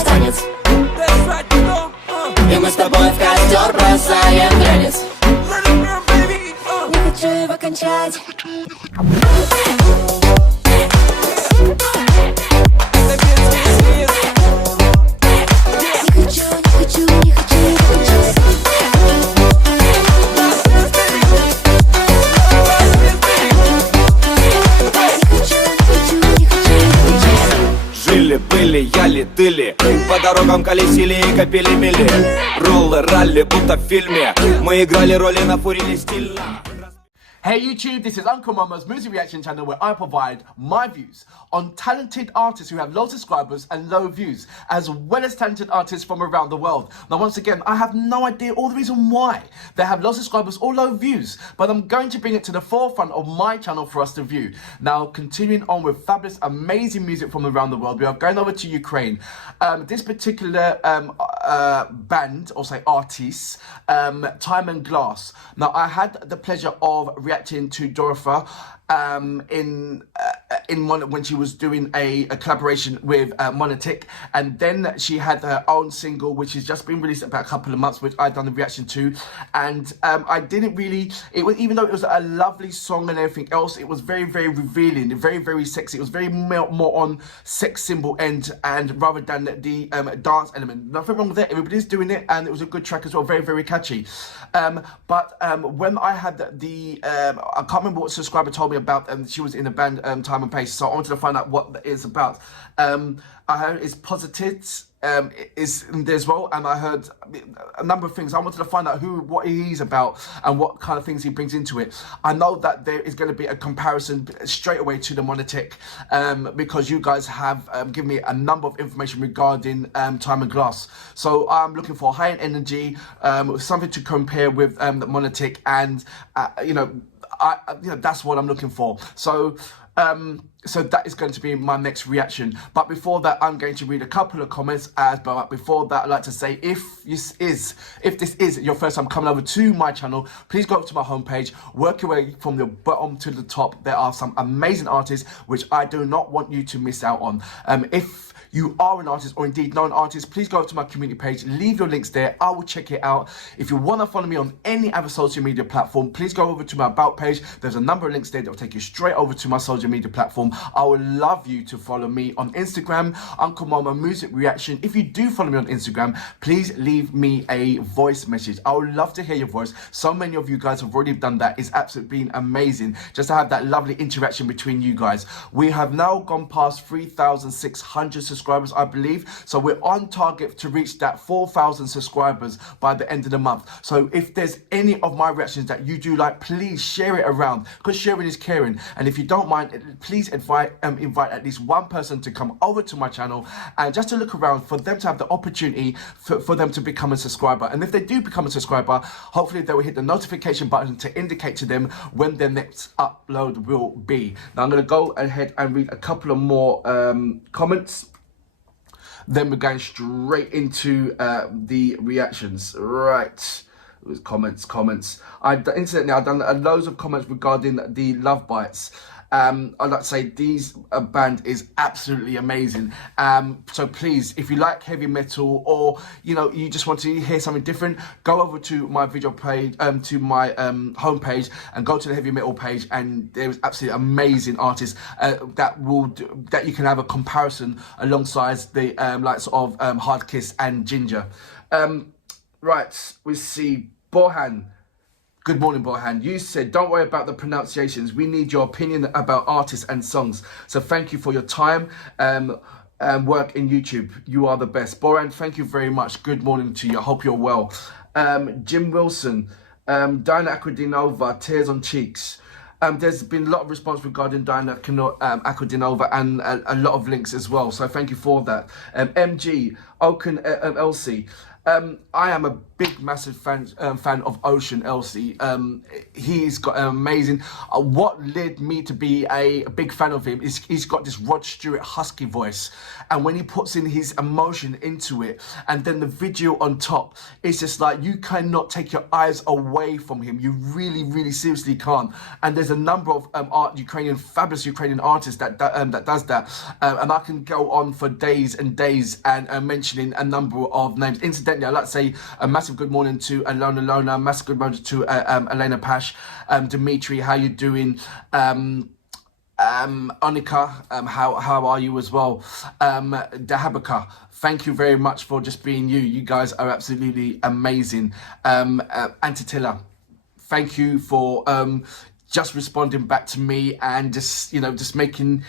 наш танец. И мы с тобой в костер бросаем глянец. Не хочу его кончать. Были, яли, тыли, по дорогам колесили и копили мили. Роллы, ралли, будто в фильме. Мы играли роли на фуре стильно. Hey YouTube, this is Uncle Mama's music reaction channel where I provide my views on talented artists who have low subscribers and low views, as well as talented artists from around the world. Now once again, I have no idea all the reason why they have low subscribers or low views, but I'm going to bring it to the forefront of my channel for us to view. Now continuing on with fabulous, amazing music from around the world, we are going over to Ukraine. This particular band, or say artists, Time and Glass. Now I had the pleasure of reacting to Dorotha when she was doing a collaboration with Monetic, and then she had her own single which has just been released about a couple of months, which I've done a reaction to, and I didn't really, it was, even though it was a lovely song and everything else, it was very, very revealing, very, very sexy. It was very more on sex symbol end, and rather than the dance element. Nothing wrong with it, everybody's doing it, and it was a good track as well, very, very catchy. But when I had I can't remember what subscriber told me about, she was in the band Time and Pace, so I wanted to find out what that is about. I heard it's Positive is in there as well, and I heard a number of things. I wanted to find out what he's about and what kind of things he brings into it. I know that there is going to be a comparison straight away to the Monetic, because you guys have given me a number of information regarding Time and Glass. So I'm looking for high energy, something to compare with the Monetic, and that's what I'm looking for. So that is going to be my next reaction. But before that, I'm going to read a couple of comments. But before that, I'd like to say, if this is your first time coming over to my channel, please go up to my homepage, work your way from the bottom to the top. There are some amazing artists which I do not want you to miss out on. If you are an artist or indeed know an artist, please go to my community page, leave your links there, I will check it out. If you want to follow me on any other social media platform, please go over to my about page. There's a number of links there that will take you straight over to my social media platform. I would love you to follow me on Instagram, Uncle Mama Music Reaction. If you do follow me on Instagram, please leave me a voice message. I would love to hear your voice. So many of you guys have already done that. It's absolutely been amazing just to have that lovely interaction between you guys. We have now gone past 3,600 subscribers, I believe, so we're on target to reach that 4,000 subscribers by the end of the month. So if there's any of my reactions that you do like, please share it around, because sharing is caring. And if you don't mind, please invite at least one person to come over to my channel and just to look around, for them to have the opportunity for them to become a subscriber. And if they do become a subscriber, hopefully they will hit the notification button to indicate to them when their next upload will be. Now I'm going to go ahead and read a couple of more comments. Then we're going straight into the reactions. Right. It was comments. Incidentally, I've done loads of comments regarding the Love Bites. I'd like to say these band is absolutely amazing. So please, if you like heavy metal, or you just want to hear something different, go over to my video page, to my homepage, and go to the heavy metal page. And there's absolutely amazing artists that you can have a comparison alongside the likes of Hard Kiss and Ginger. Right, we see Borhan. Good morning, Borhan. You said, don't worry about the pronunciations. We need your opinion about artists and songs. So thank you for your time and work in YouTube. You are the best. Borhan, thank you very much. Good morning to you. I hope you're well. Jim Wilson, Diana Aquadinova, Tears on Cheeks. There's been a lot of response regarding Diana Aquadinova, and a lot of links as well. So thank you for that. MG, Oken Elsie. I am a big, massive fan of Ocean Elsie. He's got an amazing... what led me to be a big fan of him is he's got this Rod Stewart husky voice. And when he puts in his emotion into it, and then the video on top, it's just like you cannot take your eyes away from him. You really, really seriously can't. And there's a number of fabulous Ukrainian artists that does that. And I can go on for days and days and mentioning a number of names. Incidentally, I'd like to say a massive good morning to Alona Lona, massive good morning to Elena Pash, Dimitri, how you doing? Annika, how are you as well? Dahabaka, thank you very much for just being you. You guys are absolutely amazing. Antitilla, thank you for just responding back to me and just making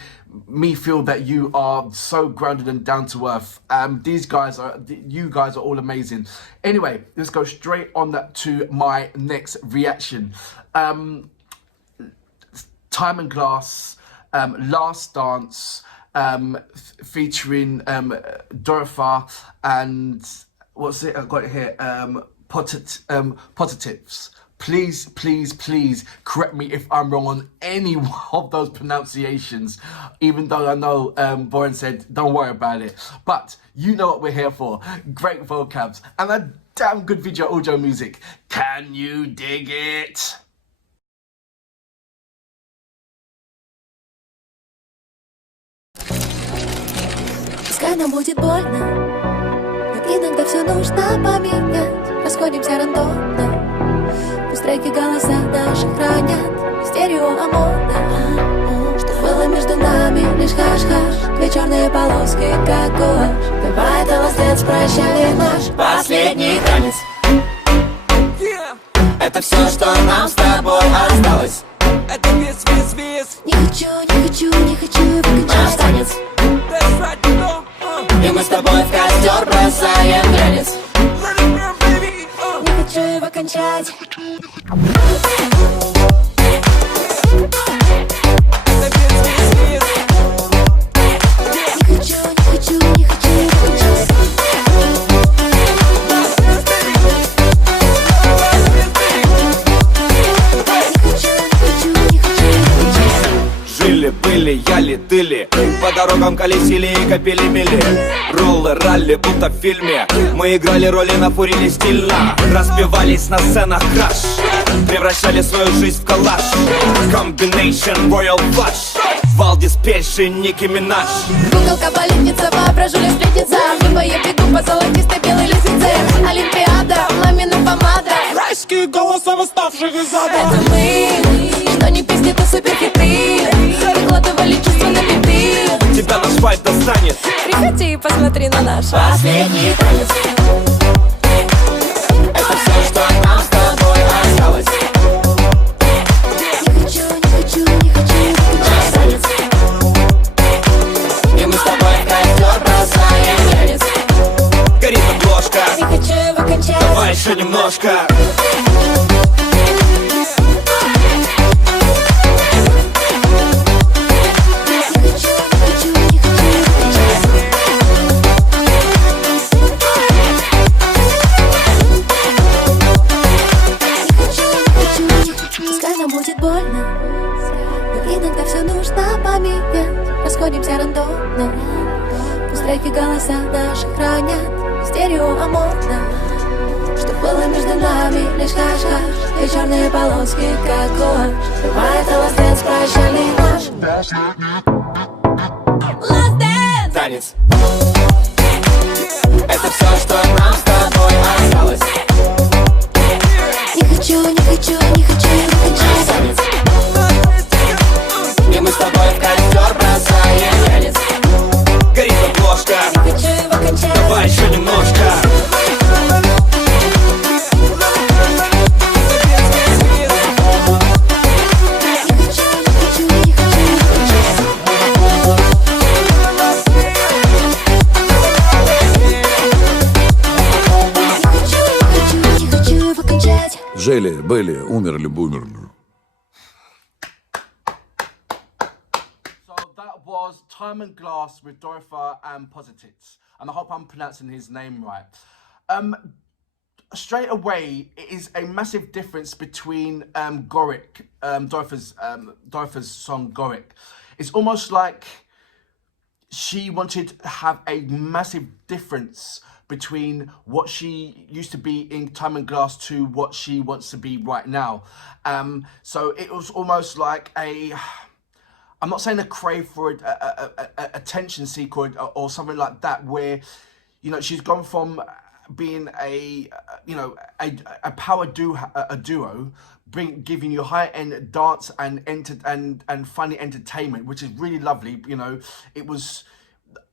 me feel that you are so grounded and down to earth. You guys are all amazing. Anyway, let's go straight on to my next reaction. Time and Glass, Last Dance, featuring Dorothea and what's it? I've got it here. Positives. Please, please, please correct me if I'm wrong on any of those pronunciations, even though I know Boren said, don't worry about it. But you know what we're here for. Great vocabs and a damn good video audio music. Can you dig it? Пускай нам будет больно, но иногда все нужно поменять. Расходимся рандомно. Пусть треки голоса наши хранят стерео омона. Что было между нами, лишь хаш-хаш. Две черные полоски, как гуашь. Бывает ластец, прощальный наш последний танец. Это все, что нам с тобой осталось. Это вес. Не хочу выключать наш танец. И мы с тобой в костер бросаем гранец. Не хочу его кончать. Не хочу его кончать. Жили-были, яли-тыли, по дорогам колесили и копили мили. Роллы, ралли, будто в фильме. Мы играли роли на фуре стильно. Разбивались на сценах краш. Превращали свою жизнь в коллаж. Combination Royal Flush. Валдис, Пельши, Ники Минаж. Куколка, балетница, воображуля, сплетница. Либо я бегу по золотистой белой лестнице. Олимпиада, мамина помада. Райские голоса, восставших из ада. Это мы, что не песни, то суперхиты. Выкладывали чувства на биты. Тебя наш вайб достанет. Приходи и посмотри на наш последний танец. Это все, что нам с тобой осталось. Не хочу наш танец. И мы с тобой в костер бросаем гранец. Горит обложка. Не хочу его кончать. Давай еще немножко. Пускай нам будет больно, но иногда все нужно поменять. Расходимся рандомно. Пусть треки голоса наши хранят стерео омона. Что было между нами, лишь хаш-хаш. И черные полоски, как гуашь. Бывает ластец, прощальный наш Last Dance. Танец. Это все, что нам с тобой осталось. Не хочу выключать танец. И мы с тобой в костер бросаем гранец. Горит обложка. Не хочу его кончать. Давай еще немножко. Жили, были, умерли, бумерли. So that was Time and Glass with Dorothea and Positives. And I hope I'm pronouncing his name right. Straight away, it is a massive difference between Goric, Dorothy's song Goric. It's almost like she wanted to have a massive difference between what she used to be in Time and Glass to what she wants to be right now. So it was almost like I'm not saying a crave for a attention seeker or something like that, where, you know, she's gone from being a power duo, giving you high-end dance and funny entertainment, which is really lovely. You know,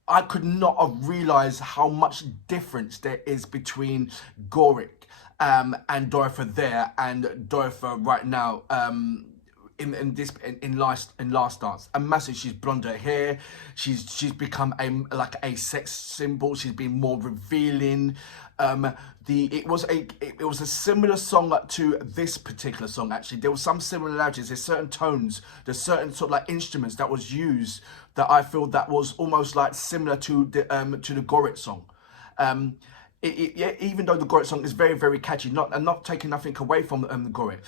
I could not have realised how much difference there is between Goric and Dorothy there and Dorothy right now in Last Dance. A massive. She's blonder hair. She's become a sex symbol. She's been more revealing. It was a similar song to this particular song. Actually, there was some similarities. There's certain tones, there's certain sort of like instruments that was used that I feel that was almost like similar to the Goric song. Even though the Goric song is very, very catchy, not taking nothing away from the Goric,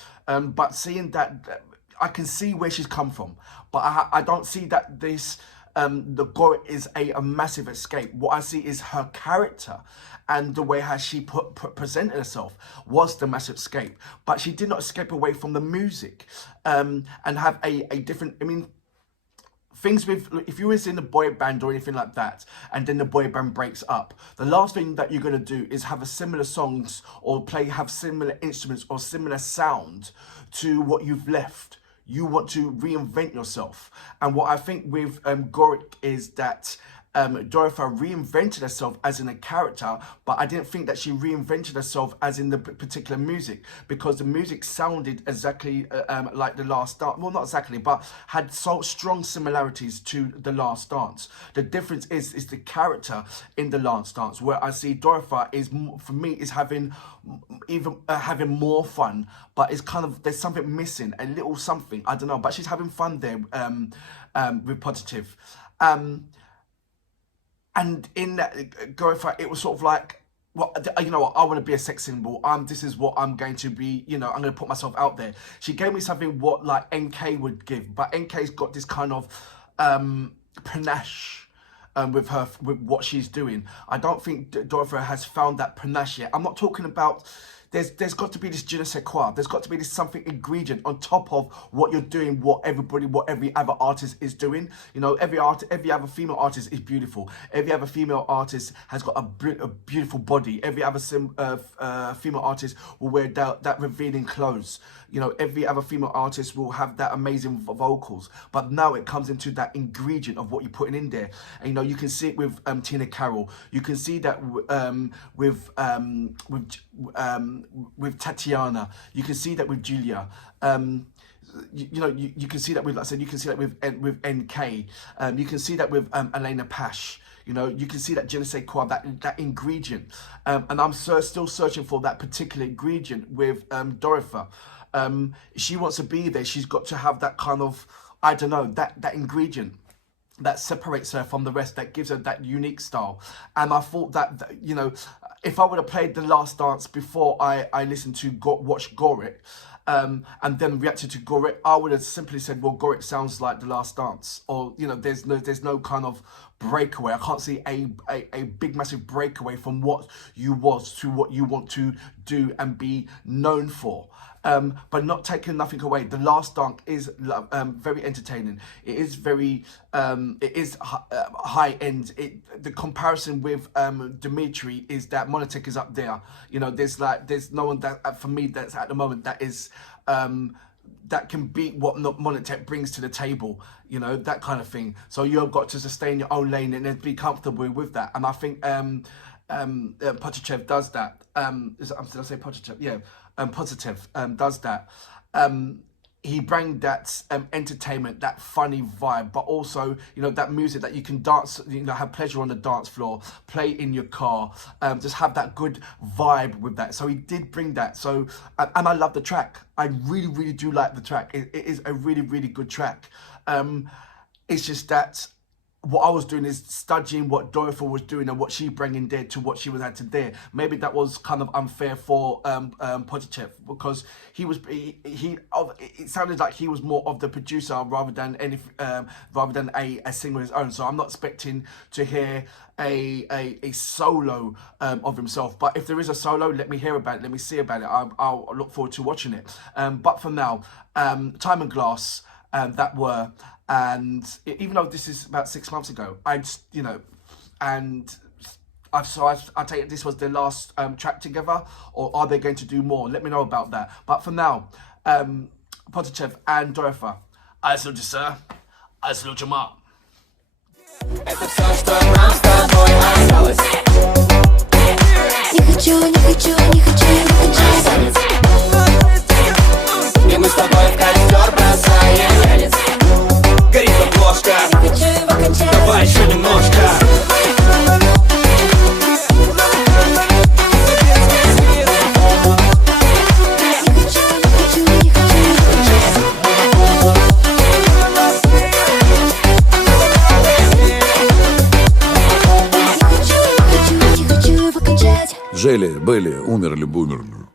but seeing that, I can see where she's come from, but I don't see that this the Goric is a massive escape. What I see is her character and the way how she presented herself was the massive escape, but she did not escape away from the music and have a different. I mean, things with, if you was in a boy band or anything like that, and then the boy band breaks up, the last thing that you're gonna do is have a similar songs or have similar instruments or similar sound to what you've left. You want to reinvent yourself. And what I think with Goric is that Dorothy reinvented herself as in a character, but I didn't think that she reinvented herself as in the particular music, because the music sounded exactly like The Last Dance. Well, not exactly, but had so strong similarities to The Last Dance. The difference is the character in The Last Dance, where I see Dorothy is, for me, is having more fun, but it's kind of, there's something missing, a little something, I don't know, but she's having fun there with Positive. And in that Goric, it was sort of like, well, you know what, I want to be a sex symbol. This is what I'm going to be, you know, I'm going to put myself out there. She gave me something what like NK would give, but NK's got this kind of panache with what she's doing. I don't think Dorothy has found that panache yet. I'm not talking about, there's got to be this je ne sais quoi. There's got to be this something ingredient on top of what you're doing, what every other artist is doing. You know, every other female artist is beautiful. Every other female artist has got a beautiful body. Every other female artist will wear that revealing clothes. You know, every other female artist will have that amazing vocals. But now it comes into that ingredient of what you're putting in there. And, you know, you can see it with Tina Carroll. You can see that with Tatiana. You can see that with Julia. You know, you can see that with, like I said, you can see that with NK. You can see that with Elena Pash. You know, you can see that je ne sais quoi, that ingredient. And I'm still searching for that particular ingredient with Dorothy. She wants to be there. She's got to have that kind of, I don't know, that ingredient that separates her from the rest, that gives her that unique style. And I thought that, you know, if I would have played The Last Dance before I listened to watch Goric, and then reacted to Goric, I would have simply said, well, Goric sounds like The Last Dance, or, you know, there's no kind of breakaway. I can't see a big massive breakaway from what you was to what you want to do and be known for. But not taking nothing away. The Last Dance is very entertaining. It is very, it is high end. The comparison with Dimitri is that Monotek is up there. You know, there's no one that for me that's at the moment that is that can beat what Monotek brings to the table. You know, that kind of thing. So you've got to sustain your own lane and then be comfortable with that. And I think Potichev does that. Did I say Potichev? Yeah. Positive does that. He brings that entertainment, that funny vibe, but also, you know, that music that you can dance, you know, have pleasure on the dance floor, play in your car, just have that good vibe with that. So he did bring that. So, and I love the track. I really, really do like the track. It is a really, really good track. It's just that what I was doing is studying what Dorothy was doing and what she bringing there to what she was had to there. Maybe that was kind of unfair for Potichev, because it sounded like he was more of the producer rather than a singer of his own. So I'm not expecting to hear a solo of himself. But if there is a solo, let me hear about it. Let me see about it. I'll look forward to watching it. But for now, Time and Glass, that were. And even though this is about 6 months ago, I just, and I take it this was their last track together, or are they going to do more? Let me know about that. But for now, Potichev and Dorothy, I salute you, sir. I salute you, mom. Это все, что нам с тобой осталось. Не хочу, не хочу, не хочу выключать. И мы с тобой в костер бросаем танец. Горит обложка, давай еще немножко. Жили, были, умерли, бумерли.